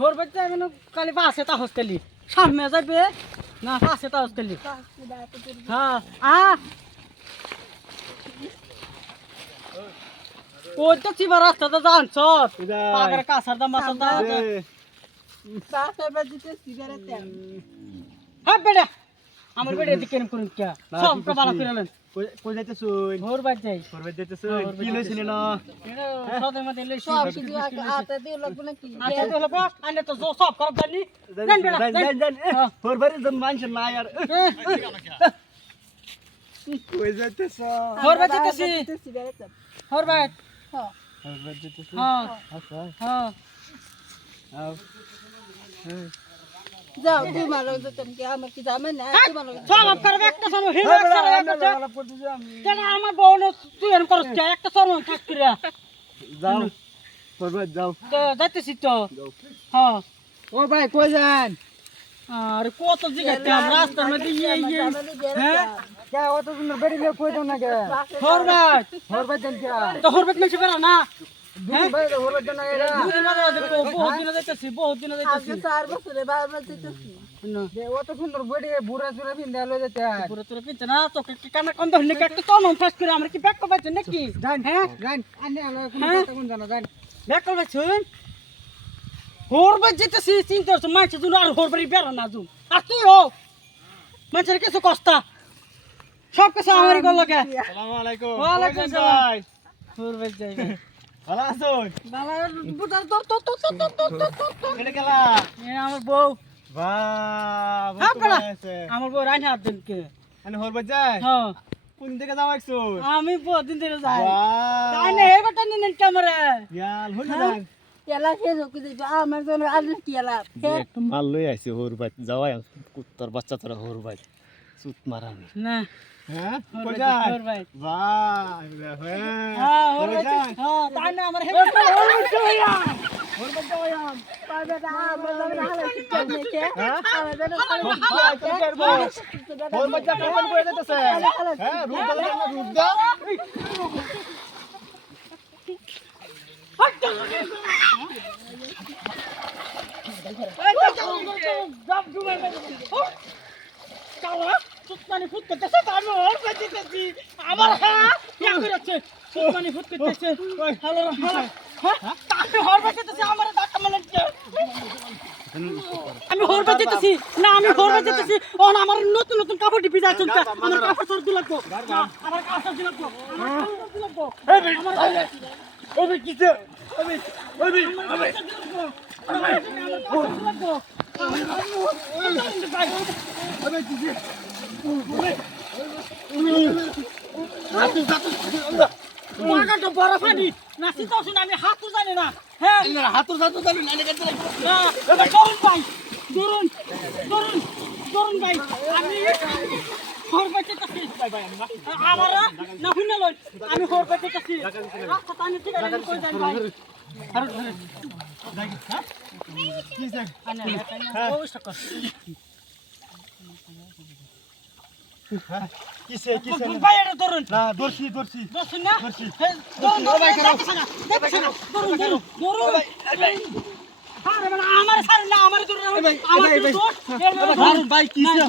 হরবাইতে মানে কালি পাশে তা হোস্টেলি সামনে যাবে না পাশে তা হোস্টেলি হ্যাঁ ওইটা চিবা রাস্তাটা জানছ পাগের কাছার দাম বাসার দাম হ্যাঁ বেটা আমার বেটা দিকে কেন করুন কে সব ভালো করে নেন কই যাইতেছুই হরবাইতে যাই করবে যাইতেছুই কি লইছিলি না সদের মধ্যে লইছি সব কিছু আতে দিয়ে লাগবে নাকি আচ্ছা তো লাগবো আনে তো সব করব জানি জান বেটা জান করবারে জন মানুষ না আর কই যাইতেছ হরবাইতে যাইতেছি সিগারেট হরবাইতে হ্যাঁ করবে যাইতেছ হ্যাঁ আচ্ছা হ্যাঁ আও যাও তুই মারো যেতাম কি আমার কি জামেন না তুই মারো সব করবে একটা সময় হিরো একটা কেন আমার বোন তুই এরকম করছ কে একটা সময় কাজ করে যাও করবে যাও তো যাইতেছি তো হ্যাঁ ও ভাই কই যান আরে কত জিগাইতে আমরা রাস্তার মধ্যে হ্যাঁ কে অত সুন্দর বেড়ি লে কই দাও না কে হরবাইত হরবে দেন কে তো হরবাইত মেছে বেরা না দুই ভাই হরবে দেন না এরা দুদিন আগে বহুত দিন যাইতেছি আজকে 4 বছরে বারবার যেতেছি যে অত সুন্দর বেড়ি বুড়া চুরা পিন্দা লই যেতে পুরো তোর পিছে না তো কানা কম ধরনে একটা তো নন ফাস্ট করে আমরা কি ব্যাক করব নাকি জান হ্যাঁ জান আনে আলো কোন হ্যাঁ? কথা কোন জানা জান ব্যাক করব শুন হরবাইত যেতেছি চিন্তা করছ মাইছে জুন আর হরবারি বেরা না জুন আর তুই ও মানুষের কিছু কষ্ট সব কিছু আমারই গল লাগে আসসালামু আলাইকুম ওয়ালাইকুম আসসালাম হরবাইত যাই ভালো আছো বাবা বুঝার তো কেডে গেলা এ আমার বউ বাহ হ্যাঁ, বহুত বলা। আছে আমার বউ রাইনা দিনকে আনে হরবে যায় হ্যাঁ কোন দিকে যাও আইছো আমি বহুত দিন ধরে যাই বাহ তাই না এই কথা নিন ক্যামেরা ইয়াল হইলো হ্যাঁ? যান তেলা শেষ হয়ে যাবে আমার জন্য আর কি এলা একটা মাল লই আইছে হরবাই যাওয়াই কুত্তার বাচ্চা তোরা হরবাই সুত মারানি না হ্যাঁ কই হরবাইত, যায় হরবাইত। বাহ হ্যাঁ কই হরবাইত, যায় হ্যাঁ তাই না আমার হেবে হরবাইত যাইয়া হরবাই যাওয়াই পাবে না আমার জন্য হালা কি করতে হ্যাঁ আমার জন্য হরবাই যা কেমন করে দিতেছে হ্যাঁ রূপ দাও না রূপ দাও জব জুমে কালা সুতমানি ফুট করতেছে আমি হরবাইত যেতেছি আমার হ্যাঁ ইয়া করেছে সুতমানি ফুট করতেছে হ্যালো হ্যাঁ আমি হরবাইত যেতেছি আমার ধাক্কা মারছে আমি হরবাইত যেতেছি না আমি হরবাইত যেতেছি ও আমার নতুন নতুন কাপড় টিপি যাচ্ছে আমার কাপড় সর দিলাগো আমার কাপড় সর দিলাগো আমার কাপড় সর দিলাগো ওবে কিছে ওবে ওবে ওবে ওবে কিছে মাগাটা বড় ফানি না সিতাছুন আমি হাতু জানি না হ্যাঁ হাতুর সাথে চালু না কেটে না এটা করুন ভাই ধরুন ধরুন ধরুন ভাই আমি হরবাইতে কাছে ভাই আমার না হুনা লই আমি হরবাইতে কাছে রাস্তা টানি ঠিক আছে আমি কই যাই ভাই আরে ধরে হ্যাঁ কিছে আনে ও স্টক কিছে কিছে ভাই এটা ধরুন না দর্শি দর্শি দর্শন না দর্শি ধরুন ভাই ধরুন ধরুন ধরুন আরে মানে আমার সারে না আমার ধরুন আমার ধরুন ভাই কিছে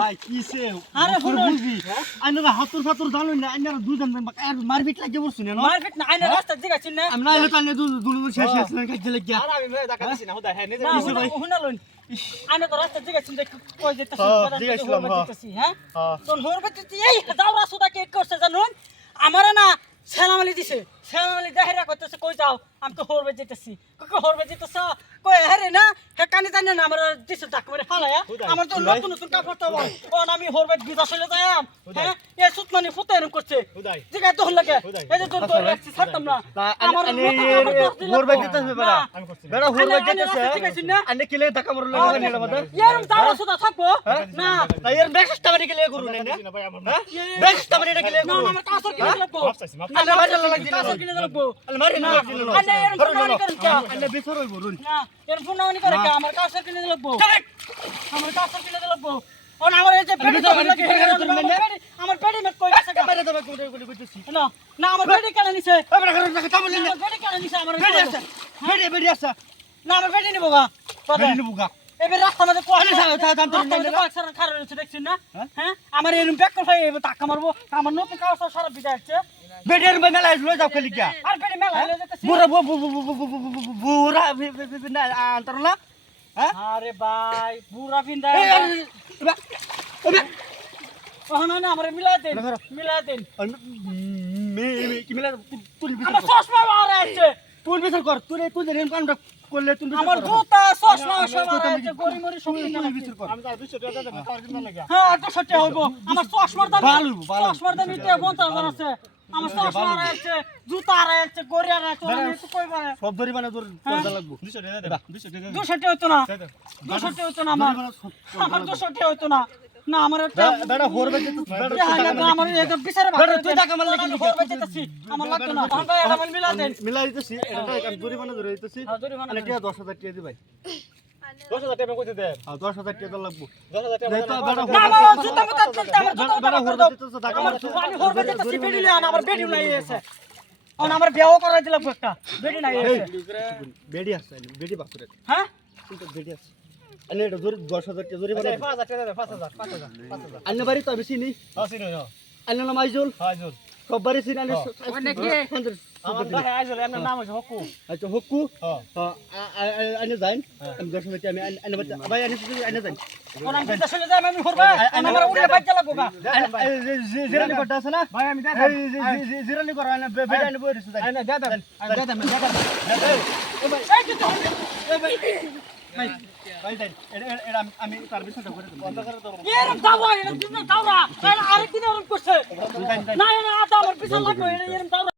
ভাই কিছে আরে বুঝবি আইনা হাতুর ফাতুর জানো না আইনা দুজন মারপিট লাগে বসছ না মার্কেট না আইনা রাস্তা জিগাছিন না আমি না এলে তাহলে দুলু শেষ শেষ না কাজে লাগিয়া আর আমি মেয়ে দেখা দিছি না হুদা হ্যাঁ নিজে না কিসে ভাই? হুনা লইন আইনা তো রাস্তা জিগাছিন দেখ কই যেতেছি হ্যাঁ, জিগাইছিলাম, হ্যাঁ হ্যাঁ। তোর হরবাতে এই দাও রাস্তা কে করছে জানুন আমারে না সেনামালি দিছে সেনামালি দেহরা করতেছে কই যাও আমি তো হরবে যেতেছি কই হরবে যেতেছ কই আরে না হে কানে জানে না আমার দিছে টাকা মেরে ফালায়া আমার তো নতুন নতুন কাপড় তো কোন আমি হরবে বিদেশ চলে যাইম হ্যাঁ এ সুতমানি ফুতে এরকম করছে হুদাই জিগা তো লাগে এই যে তোর তো রাখছি ছাড়তাম না আমার হরবাই দিতেছে বেড়া আমি করছি বেড়া হরবাই আইনা দিতেছে রাস্তা জিগাছিন না আন্নে কিলে টাকা মরল লাগে না বাদা ইয়ারম দাও সুদা থাকবো না তাই এর ব্যাকস্টা বাড়ি গেলে করুন না না ভাই আমার না ব্যাকস্টা বাড়ি গেলে না করুন আমার কাছে কিনে লাগবো মাফ চাইছি মাফ আন্নে বাড়ি লাগছিল কাছে কিনে লাগবো আন্নে মারি না লাগছিল আন্নে এরম ফোনানি করেন কে আন্নে বেসর হইব রুন না এরম ফোনানি করে কে আমার কাছে কিনে লাগবো আমার কাছে কিনে লাগবো ওন আমার এই যে পেডি তো লাগে আমার পেডি মে কই আছে বাইরে দাও কোটে কোটে কইতেছি না না আমার পেডি কেন নিছে এবারে ঘরে রাখা তামলে না আমার পেডি কেন নিছে আমার বেড়ি আছে বেড়ি বেড়ি আছে না আমার বেটি নিবো গা তবে বেটি নিবো গা। এবার রাস্তা মধ্যে কষ্ট থাম, থাম, খারাপ হচ্ছে দেখছেন না হ্যাঁ আমার এরকম ব্যাক করে এবার টাকা মারবো আমার নতুন কাজ সারা বিদায় হচ্ছে বেটির মেলা লয়ে যাও খালি গা। আর বেটি মেলা হয়ে যেতেছি বুড়া বুড়া না আন্তর না। হ্যাঁ? আরে ভাই বুড়া পিন্দা এই, ওখানে না আমার মিলা দেন কি মেলা তুই আমার চশমা আর আছে তুই বিচার কর তুই রেন কামটা করলে তুই আমার জুতা চশমা সব আছে গড়ি মরি সব কিনে বিচার কর। আমি তার 200 টাকা দেব তার কিনা লাগা। হ্যাঁ তো সত্যি হইব আমার চশমার দাম ভালো, ভালো। চশমার দাম 50,000 আছে আমার চশমা আর আছে জুতা আর আছে গড়ি আর আছে আমি তো কই পারে সব ধরি মানে তোর করতে লাগবো। 200 টাকা দে 200 টাকা দে। 200 হইতো না 200 হইতো না আমার 200 হইতো না না আমার একটা বেটা হরবে যে আমার এটা বিচারে ভাগ তুই টাকা মারলে কি করবে আমার লাগতো না তখন ভাই এটা মিলা দেন মিলাই দিতেছি এটা আমি ধরি মানে ধরে দিতেছি জরিমানা মানে টিয়া 10,000 টাকা দি ভাই 10,000 টাকা কইতে দে হ্যাঁ 10,000 টাকা লাগবো 10,000 টাকা না আমার জুতা মুতা চলতে আমার জুতা বেটা মুতা হরবে দিতেছ টাকা আমার আমি হরবে যেতেছি বেডি লই আমার বেডি নাই এসে আমার বিয়াও করাই দিলাম একটা বেডি নাই এসে বেডি আছে বেডি বাসরে হ্যাঁ কিন্তু বেডি আছে আনে এটা ধরে 10,000 টাকা ধরে মানে 5,000 টাকা দে 5,000 আনে বাড়ি তো বেশি নেই হ্যাঁ চিনি হ্যাঁ আনে নাম আইজুল আইজুল সব বাড়ি চিনি আনে অনেকে আমার ভাই আইজুল এর নাম হচ্ছে হকু আচ্ছা হকু হ্যাঁ আনে যাই আমি 10,000 টাকা আমি আনে ভাই আনে যাই কোন আমি বিদেশ চলে যাই আমি হরবে আমার উড়ে বাচ্চা লাগবো গা জিরানি করতে আছে না ভাই আমি দেখাই জিরানি করো না বেডি আনে বই দিছি আনে দে দে এই যে তো ভাই ভাই দেন এটা আমি তার বিষয়টা করে দেব বন্ধ করে দেব এরম দাওয়া এরম দিন দাওয়া আরে কি এরম করছে না না আমার পিছন লাগবে এরম দাওয়া